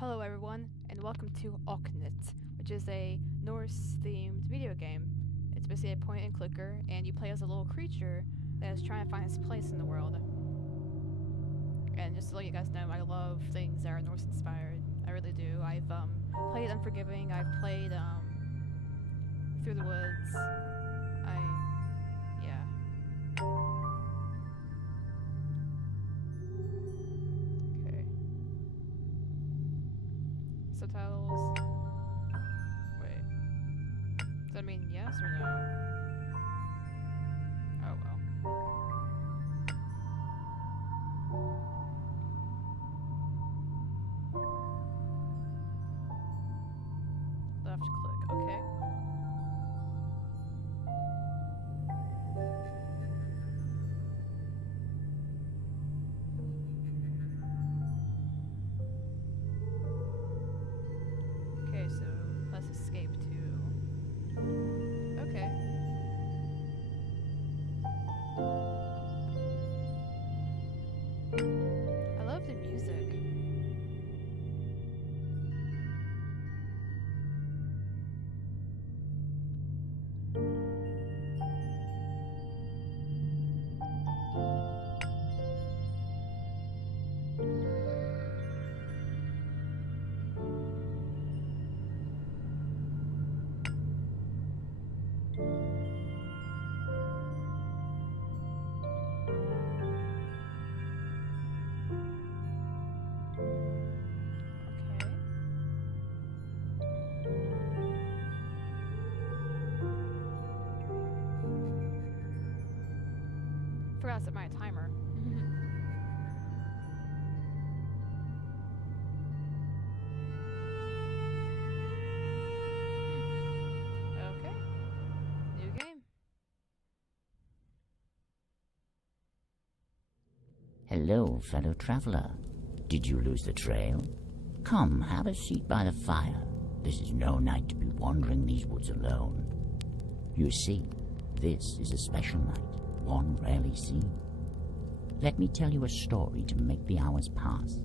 Hello everyone, and welcome to Oknytt, which is a Norse-themed video game. It's basically a point-and-clicker, and you play as a little creature that is trying to find its place in the world. And just to let you guys know, I love things that are Norse-inspired. I really do. I've played Unforgiving, I've played Through the Woods. Yeah. Okay. Subtitles. Wait. Does that mean yes or no? Oh well. Left click. Okay. Okay, so let's escape to... Okay. I love the music. Okay. Forgot to set my timer. Okay. New game. Hello, fellow traveler. Did you lose the trail? Come, have a seat by the fire. This is no night to be wandering these woods alone. You see, this is a special night, one rarely seen. Let me tell you a story to make the hours pass,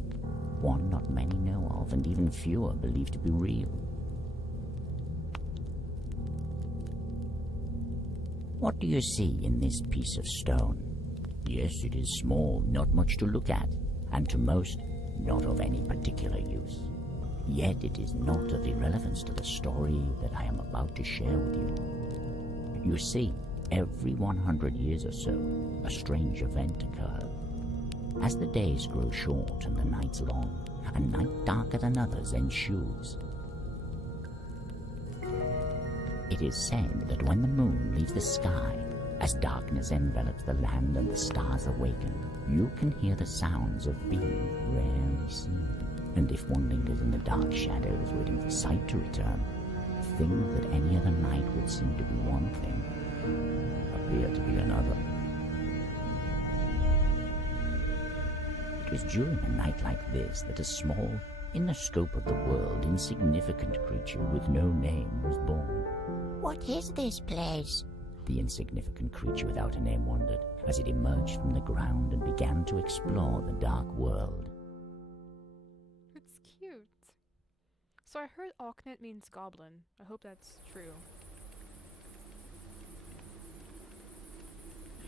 one not many know of and even fewer believe to be real. What do you see in this piece of stone? Yes, it is small, not much to look at, and to most, not of any particular use. Yet it is not of irrelevance to the story that I am about to share with you. You see, every 100 years or so, a strange event occurs. As the days grow short and the nights long, a night darker than others ensues. It is said that when the moon leaves the sky, as darkness envelops the land and the stars awaken, you can hear the sounds of being rarely seen. And if one lingers in the dark shadows waiting for sight to return, things that any other night would seem to be one thing appear to be another. It was during a night like this that a small, in the scope of the world, insignificant creature with no name was born. What is this place? The insignificant creature without a name wondered as it emerged from the ground and began to explore the dark world. It's cute. So I heard Oknytt means goblin. I hope that's true.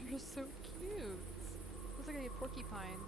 You're so cute. Looks like a porcupine.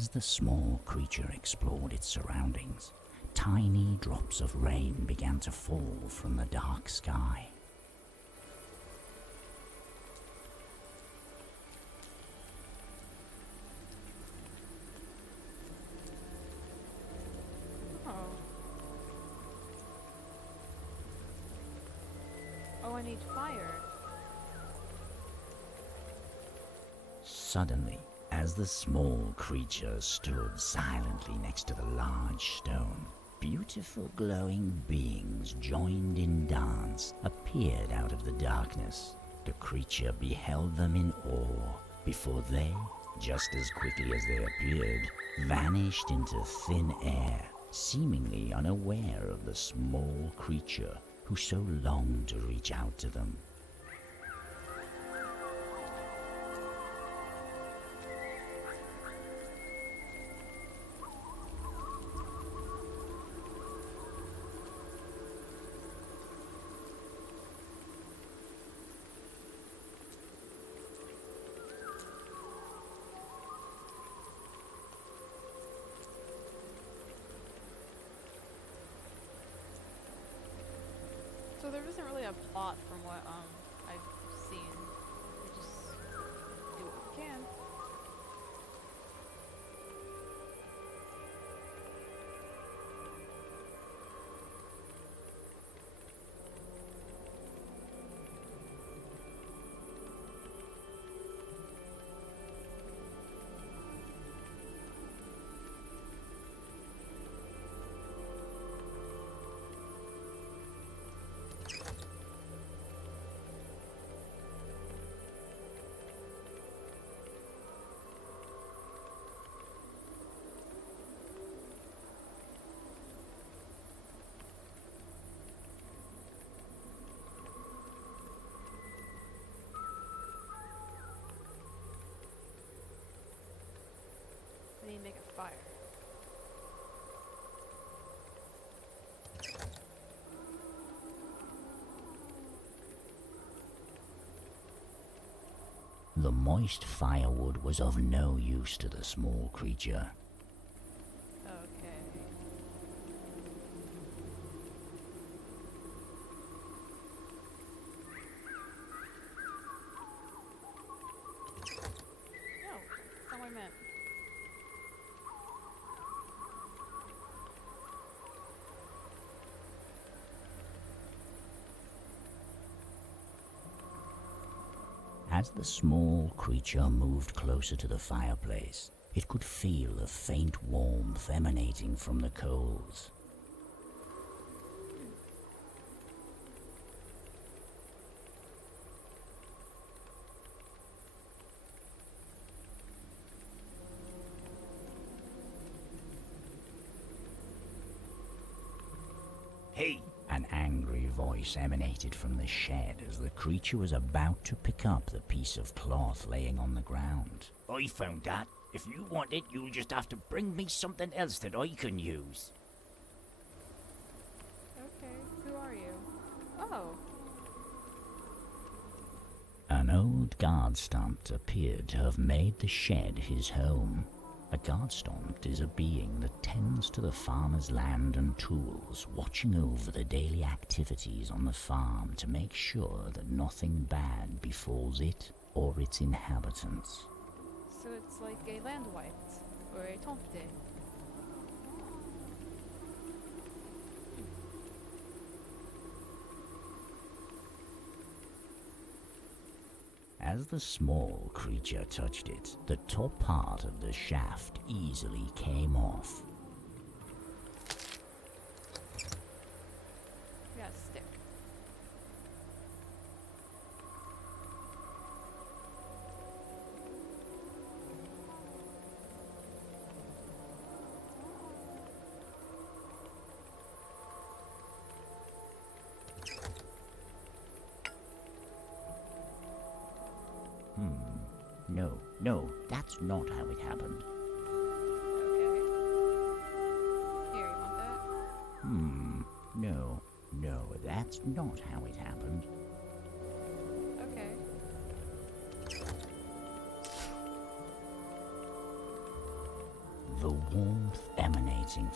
As the small creature explored its surroundings, tiny drops of rain began to fall from the dark sky. Oh, I need fire. Suddenly, as the small creature stood silently next to the large stone, beautiful glowing beings joined in dance appeared out of the darkness. The creature beheld them in awe before they, just as quickly as they appeared, vanished into thin air, seemingly unaware of the small creature who so longed to reach out to them. So there isn't really a plot from what I've seen. We just do what we can. I need to make a fire. The moist firewood was of no use to the small creature. Okay. No, that's not what I meant. As the small creature moved closer to the fireplace, it could feel a faint warmth emanating from the coals. Hey! An angry voice emanated from the shed as the creature was about to pick up the piece of cloth laying on the ground. I found that. If you want it, you'll just have to bring me something else that I can use. Okay, who are you? Oh, An old guard stump appeared to have made the shed his home. A guard stump is a being that tends to the farmer's land and tools, watching over the daily activities on the farm to make sure that nothing bad befalls it or its inhabitants. so it's like a landwight or a tomte. As the small creature touched it, the top part of the shaft easily came off. We got a stick. No, that's not how it happened. Okay. Here, you want that? No, that's not how it happened. Okay. emanating.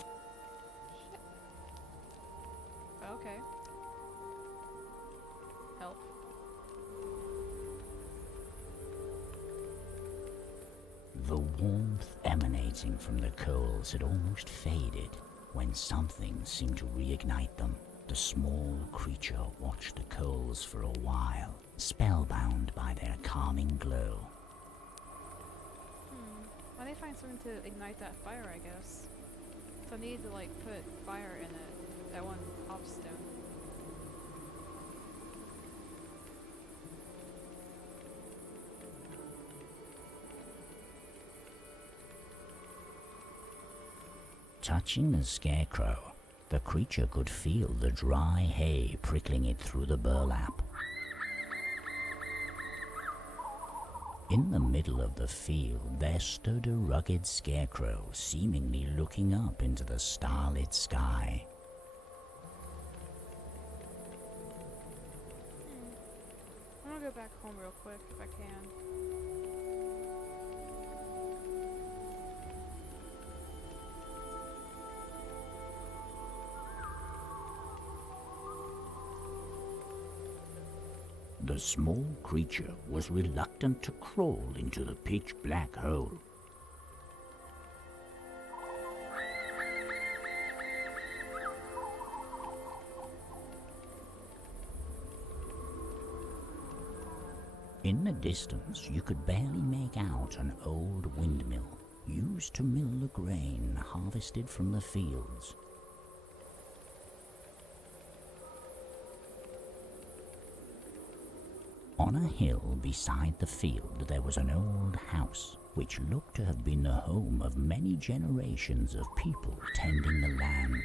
Okay. Help. The warmth emanating from the coals had almost faded when something seemed to reignite them. The small creature watched the coals for a while, spellbound by their calming glow. I need to find something to ignite that fire, I guess. So I need to like put fire in it. That one obstone. Touching the scarecrow, the creature could feel the dry hay prickling it through the burlap. In the middle of the field, there stood a rugged scarecrow, seemingly looking up into the starlit sky. I'm gonna go back home real quick if I can. The small creature was reluctant to crawl into the pitch-black hole. In the distance, you could barely make out an old windmill used to mill the grain harvested from the fields. On a hill beside the field there was an old house, which looked to have been the home of many generations of people tending the land.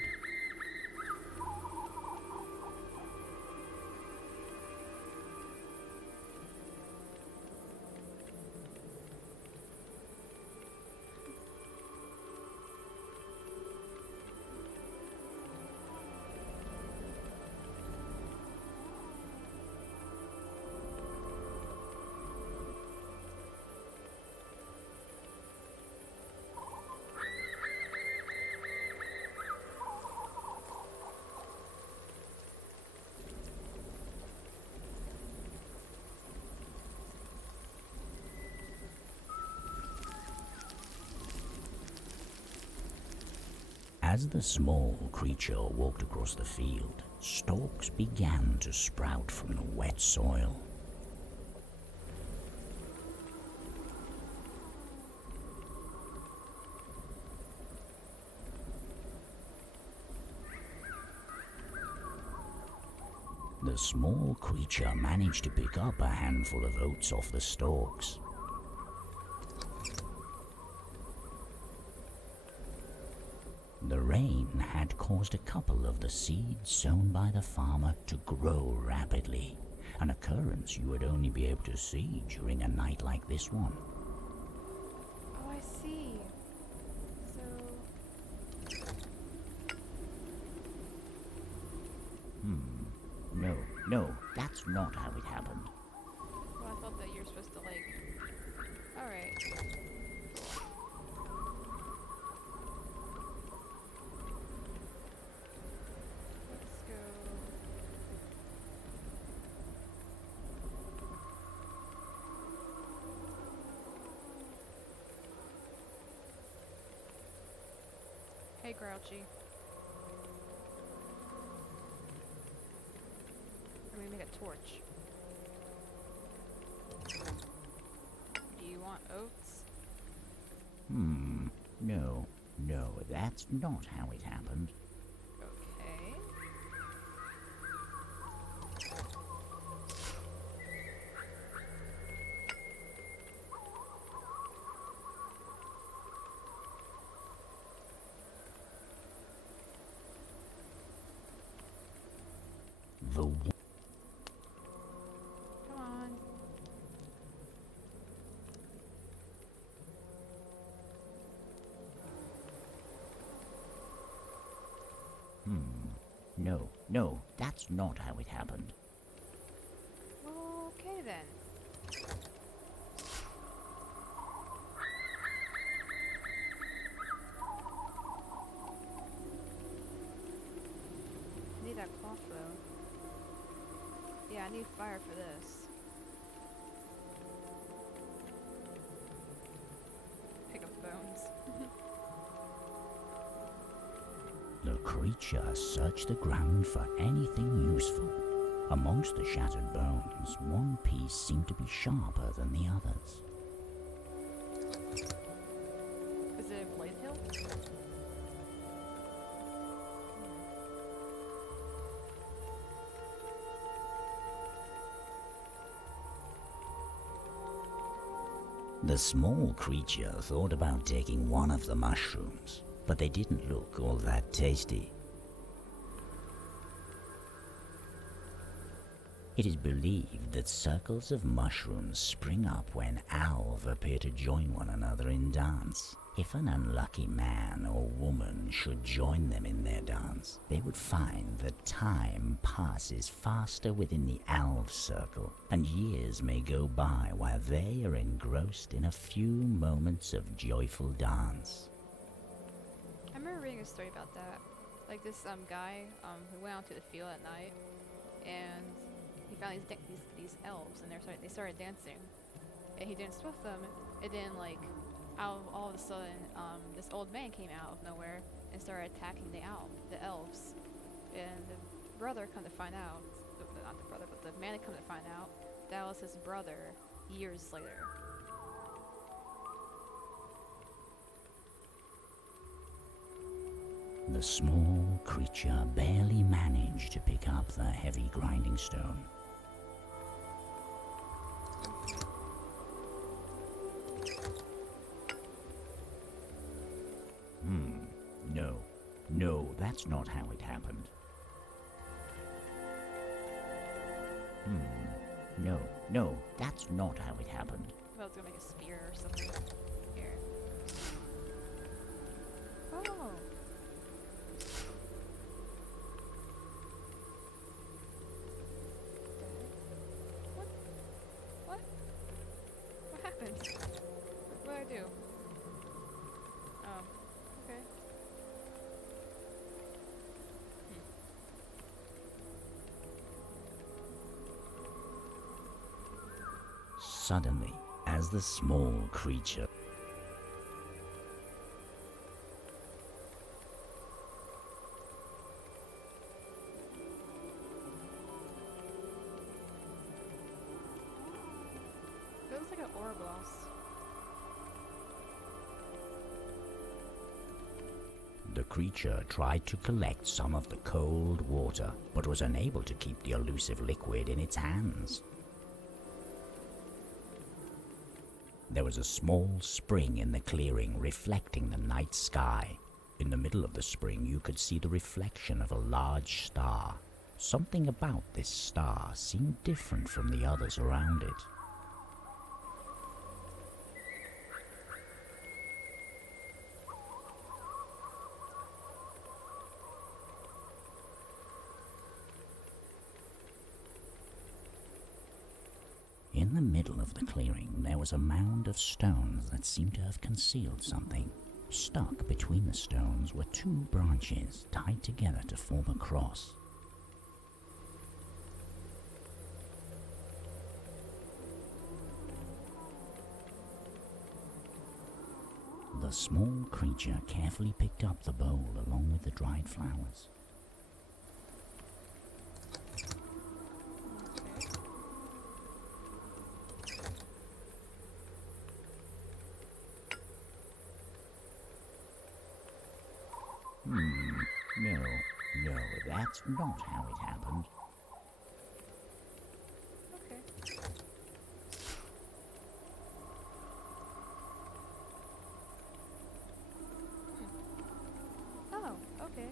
As the small creature walked across the field, stalks began to sprout from the wet soil. The small creature managed to pick up a handful of oats off the stalks. The rain had caused a couple of the seeds sown by the farmer to grow rapidly, an occurrence you would only be able to see during a night like this one. Oh, I see. So... No, that's not how it happened. Well, I thought that you were supposed to, like... Alright. Let's go... Hey, Grouchy. I'm gonna make a torch. Do you want oats? No, that's not how it happened. Okay. The Come on. No, that's not how it happened. Okay then. I need fire for this. Pick up bones. The creature searched the ground for anything useful. Amongst the shattered bones, one piece seemed to be sharper than the others. Is it a blade hill? The small creature thought about taking one of the mushrooms, but they didn't look all that tasty. It is believed that circles of mushrooms spring up when owls appear to join one another in dance. If an unlucky man or woman should join them in their dance, they would find that time passes faster within the owl circle, and years may go by while they are engrossed in a few moments of joyful dance. I remember reading a story about that. Like this guy who went out to the field at night, and he found these elves, and they started dancing, and he danced with them, and then like all of a sudden this old man came out of nowhere and started attacking the elves, and the brother come to find out, not the brother, but the man had come to find out that was his brother years later. The small creature barely managed to pick up the heavy grinding stone. No, that's not how it happened. No, that's not how it happened. I was gonna make a spear or something. Here. Oh! What? What happened? What did I do? Oh, okay. Suddenly, as the small creature It looks like an ore boss. The creature tried to collect some of the cold water, but was unable to keep the elusive liquid in its hands. There was a small spring in the clearing reflecting the night sky. In the middle of the spring you could see the reflection of a large star. Something about this star seemed different from the others around it. In the middle of the clearing, there was a mound of stones that seemed to have concealed something. Stuck between the stones were two branches tied together to form a cross. The small creature carefully picked up the bowl along with the dried flowers. No, that's not how it happened. Okay. Oh, okay.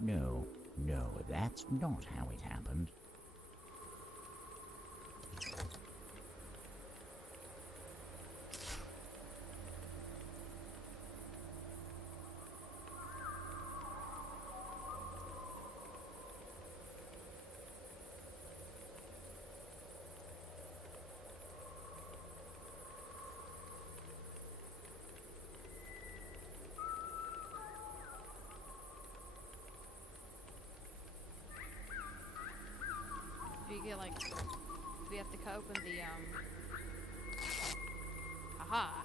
No, that's not how it happened. we get like... Do we have to cut open the, Aha!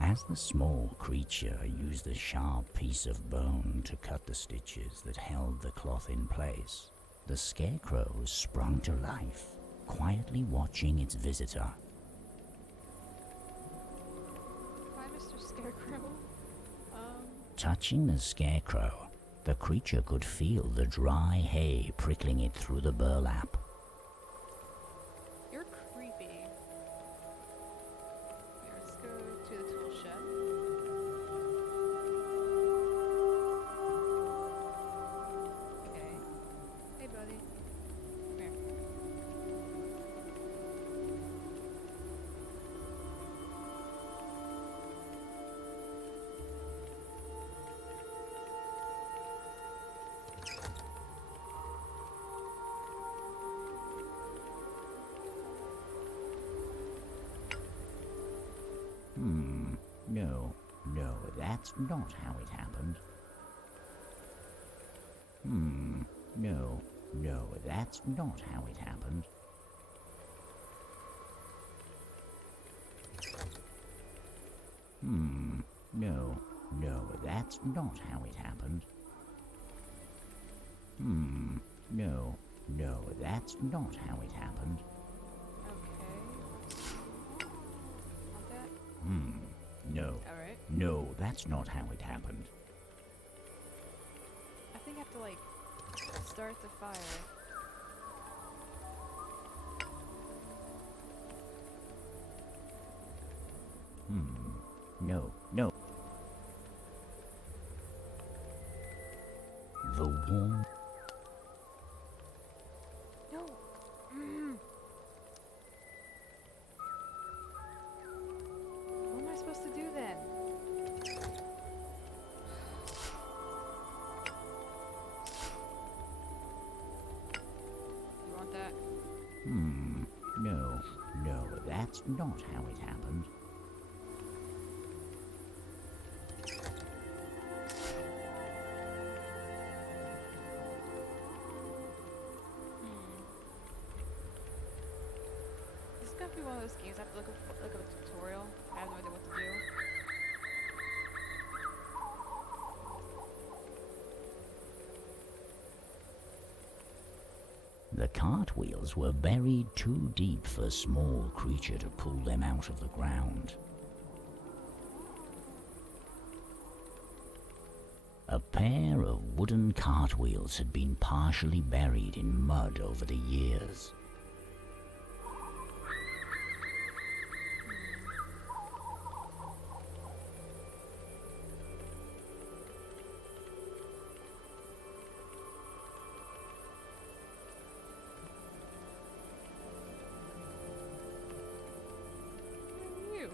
As the small creature used the sharp piece of bone to cut the stitches that held the cloth in place, the scarecrow sprung to life, quietly watching its visitor. Hi, Mr. Scarecrow. Touching the scarecrow, the creature could feel the dry hay prickling it through the burlap. You're creepy. Here, let's go to the tool shed. Okay. Hey, buddy. Come here. No, that's not how it happened. No, that's not how it happened. No, that's not how it happened. No, that's not how it happened. Okay. Want that? No. Alright. No, that's not how it happened. I think I have to, like, start the fire. No. The warm... No! What am I supposed to do then? You want that? No, that's not how it happened. This is gonna be one of those games I have to look up a tutorial. I have no idea what to do. The cartwheels were buried too deep for a small creature to pull them out of the ground. A pair of wooden cartwheels had been partially buried in mud over the years. You.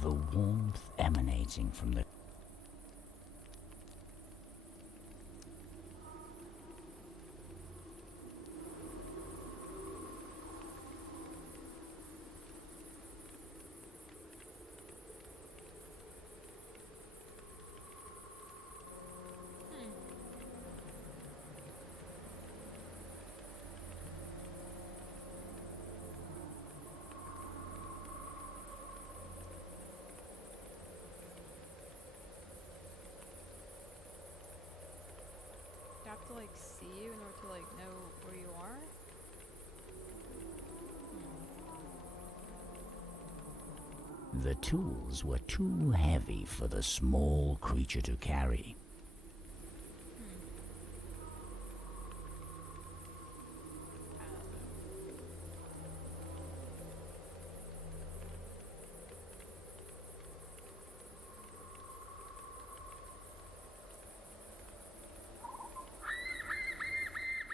The warmth emanating from the... Do I have to, like, see you in order to, like, know where you are? The tools were too heavy for the small creature to carry.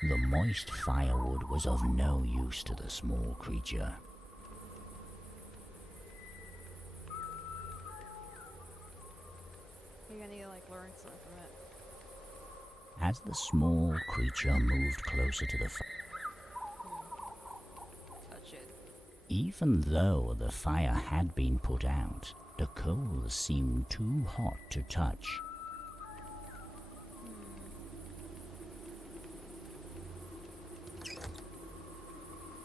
The moist firewood was of no use to the small creature. You're gonna need, As the small creature moved closer to the fire, Touch it. even though the fire had been put out, the coals seemed too hot to touch.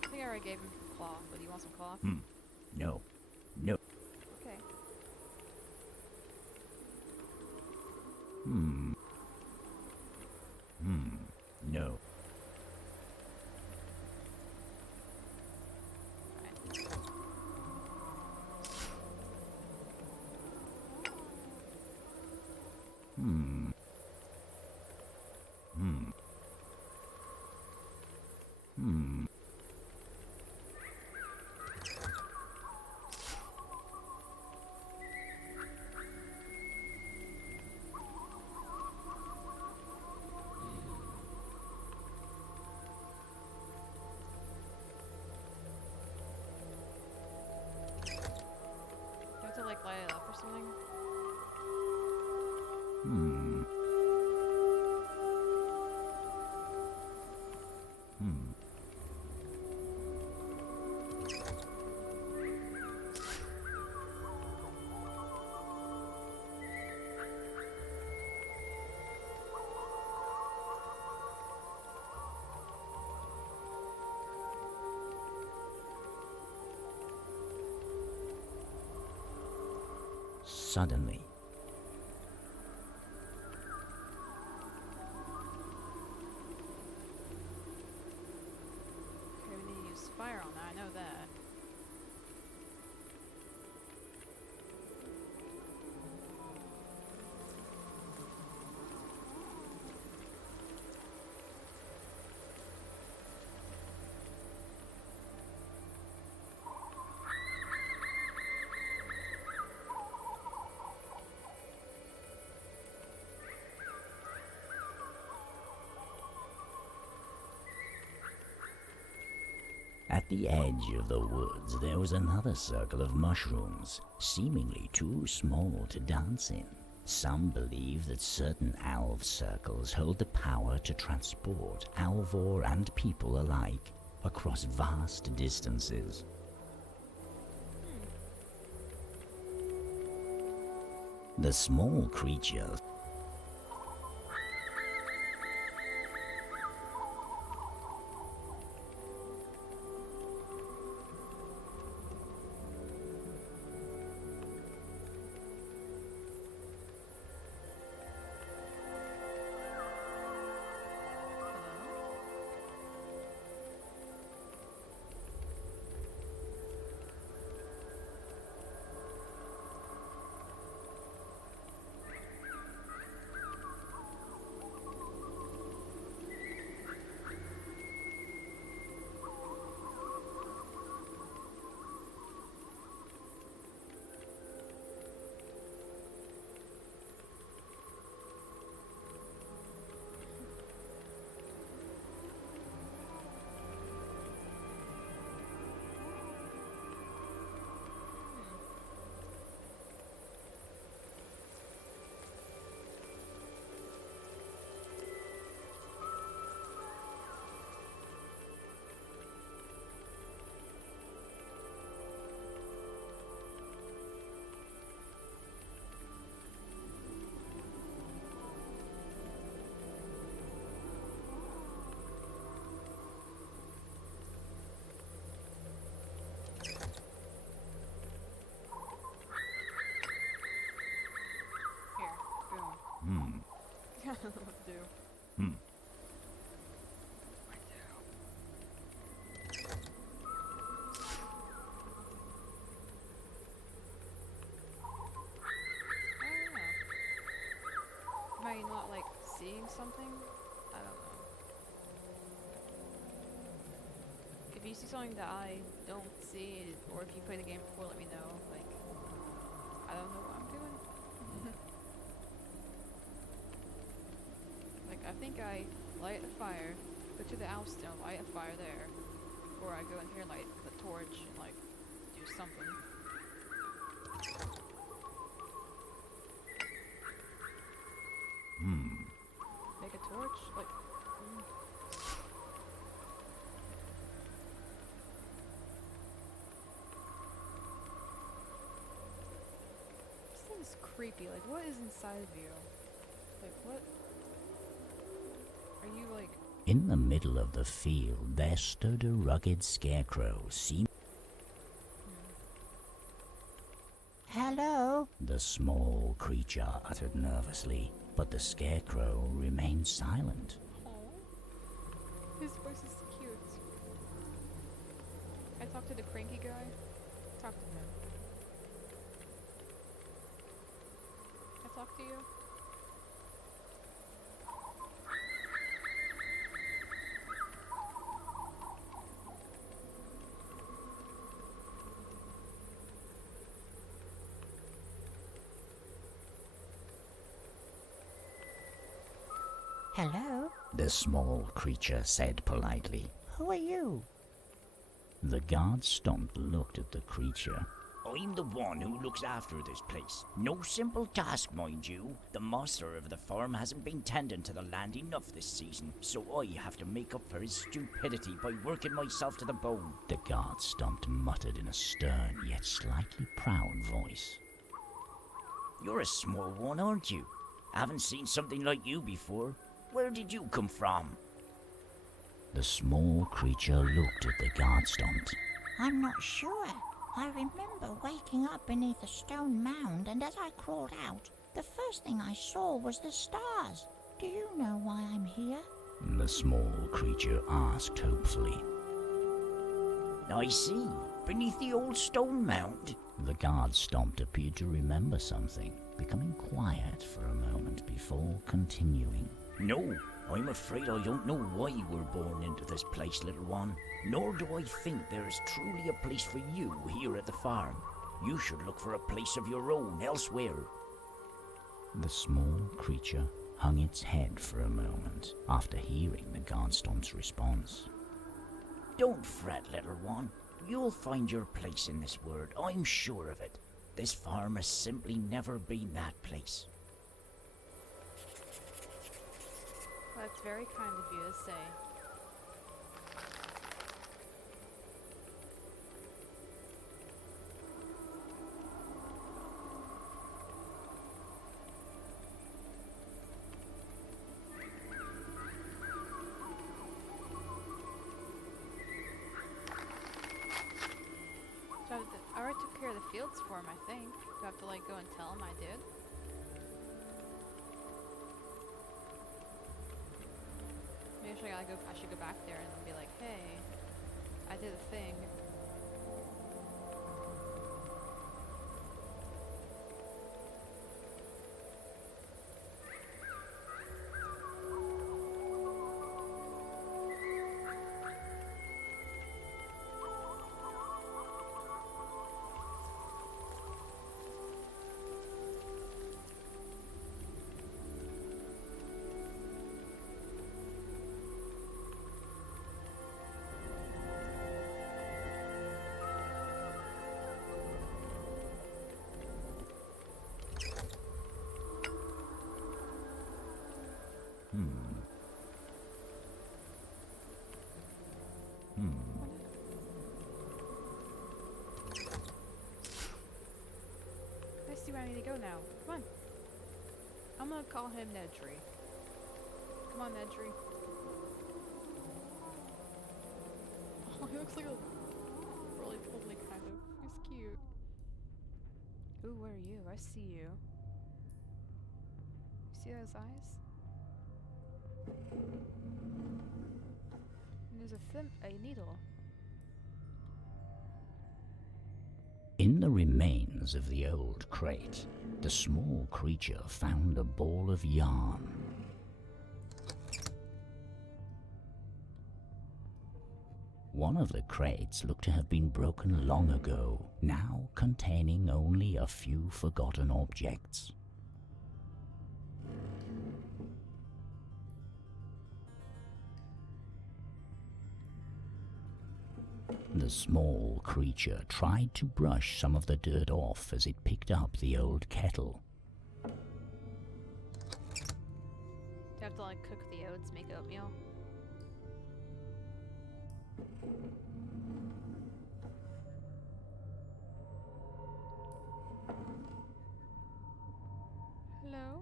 I think I already gave him cloth, but do you want some cloth? No, no. Okay. No. Do I have to like light it up or something? Suddenly, Okay, we need to use fire on that, I know that. at the edge of the woods, there was another circle of mushrooms, seemingly too small to dance in. Some believe that certain alv circles hold the power to transport alvor and people alike across vast distances. The small creature I don't know what to do. I don't know. Am I not like seeing something? I don't know. If you see something that I don't see, or if you play the game before, let me know. Like, I don't know what I'm doing. Like, I think I light a fire, go to the outstone, light a fire there, before I go in here, light the torch, and like, do something. Make a torch? Like, this thing is creepy. Like, what is inside of you? Like, what? Are you like? In the middle of the field, there stood a rugged scarecrow, Hello? The small creature uttered nervously, but the scarecrow remained silent. Aww. His voice is cute. I talked to the cranky guy. Talk to him. I talk to you. Hello? The small creature said politely. Who are you? The guard stomped looked at the creature. I'm the one who looks after this place. No simple task, mind you. The master of the farm hasn't been tending to the land enough this season, so I have to make up for his stupidity by working myself to the bone. The guard stomped muttered in a stern yet slightly proud voice. You're a small one, aren't you? I haven't seen something like you before. Where did you come from? The small creature looked at the guard stomped. I'm not sure. I remember waking up beneath a stone mound, and as I crawled out, the first thing I saw was the stars. Do you know why I'm here? The small creature asked hopefully. I see. Beneath the old stone mound. The guard stomped appeared to remember something, becoming quiet for a moment before continuing. No, I'm afraid I don't know why you were born into this place, little one. Nor do I think there is truly a place for you here at the farm. You should look for a place of your own elsewhere. The small creature hung its head for a moment after hearing the guard stomp's response. Don't fret, little one. You'll find your place in this world, I'm sure of it. This farm has simply never been that place. That's very kind of you to say. So I already took care of the fields for him, I think. Do I have to like go and tell him I did? Maybe I should go back there and be like, hey, I did a thing. I see where I need to go now. Come on. I'm gonna call him Nedry. Come on, Nedry. Oh, he looks like a roly-poly kind of. He's cute. Ooh, where are you? I see you. See those eyes? And there's a needle. In the remains of the old crate, the small creature found a ball of yarn. One of the crates looked to have been broken long ago, now containing only a few forgotten objects. The small creature tried to brush some of the dirt off as it picked up the old kettle. Do I have have to like cook the oats, make oatmeal? Hello?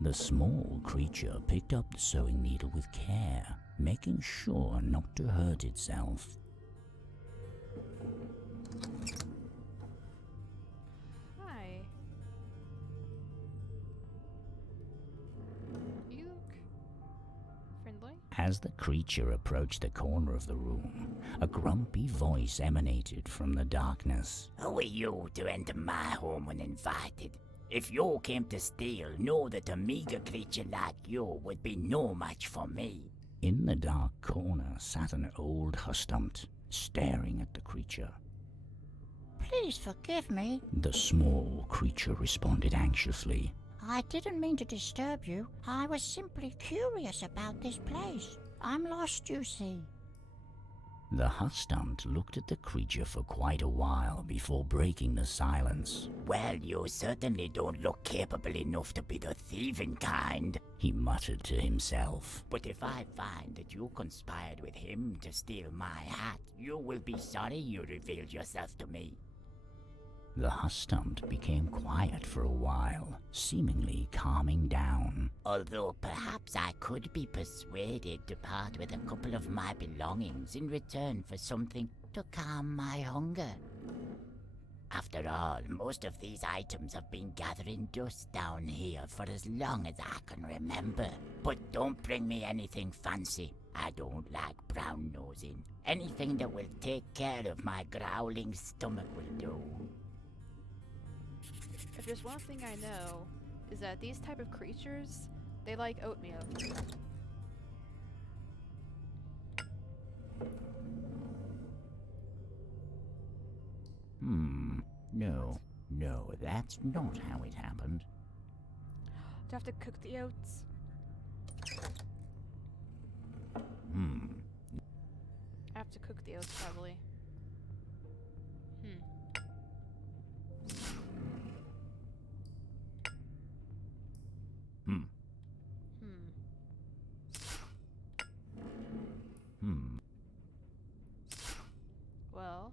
The small creature picked up the sewing needle with care, making sure not to hurt itself. Hi. You look friendly. As the creature approached the corner of the room, a grumpy voice emanated from the darkness. Who are you to enter my home uninvited? If you came to steal, know that a meager creature like you would be no match for me. In the dark corner sat an old hustumpt, staring at the creature. Please forgive me. The small creature responded anxiously. I didn't mean to disturb you. I was simply curious about this place. I'm lost, you see. The hustumpt looked at the creature for quite a while before breaking the silence. Well, you certainly don't look capable enough to be the thieving kind, he muttered to himself. But if I find that you conspired with him to steal my hat, you will be sorry you revealed yourself to me. The hustumpt became quiet for a while, seemingly calming down. Although perhaps I could be persuaded to part with a couple of my belongings in return for something to calm my hunger. After all, most of these items have been gathering dust down here for as long as I can remember. But don't bring me anything fancy. I don't like brown nosing. Anything that will take care of my growling stomach will do. If there's one thing I know, is that these type of creatures, they like oatmeal. No, that's not how it happened. Do I have to cook the oats? I have to cook the oats probably. Well.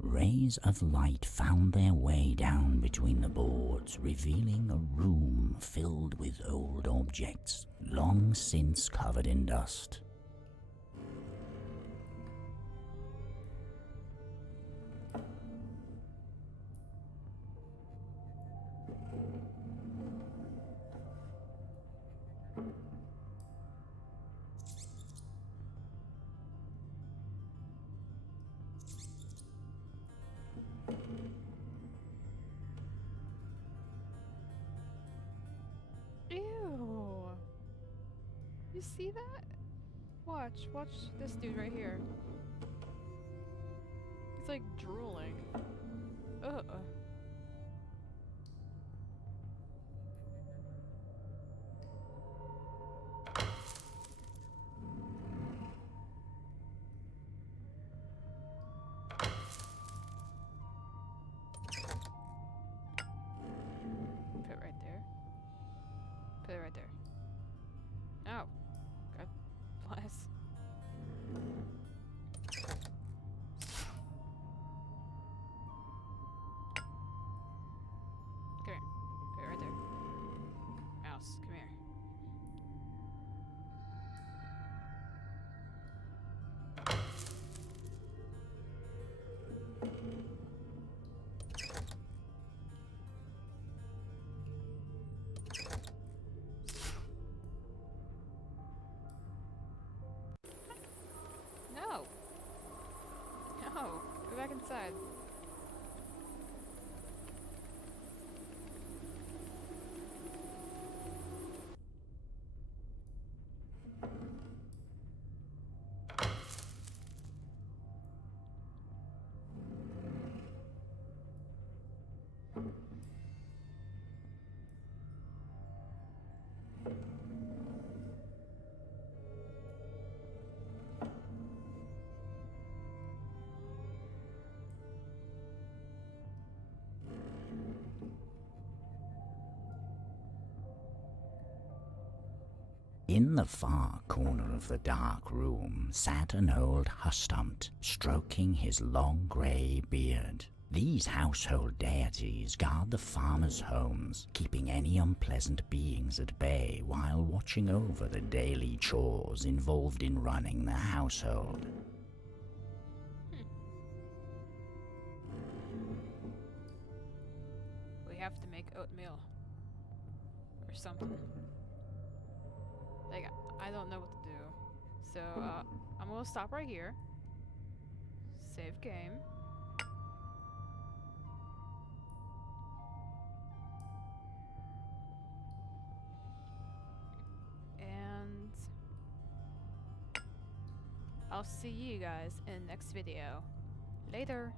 Rays of light found their way down between the boards, revealing a room filled with old objects, long since covered in dust. Ew. You see that? Watch this dude right here. He's like drooling. Ugh. Put it right there. Put it right there. Oh. God bless. Come here. Put it right there. Mouse, come here. No! No! Go back inside. In the far corner of the dark room sat an old hustumpt, stroking his long grey beard. These household deities guard the farmers' homes, keeping any unpleasant beings at bay while watching over the daily chores involved in running the household. We have to make oatmeal. Or something. Like, I don't know what to do. So, I'm gonna stop right here. Save game. And I'll see you guys in the next video. Later!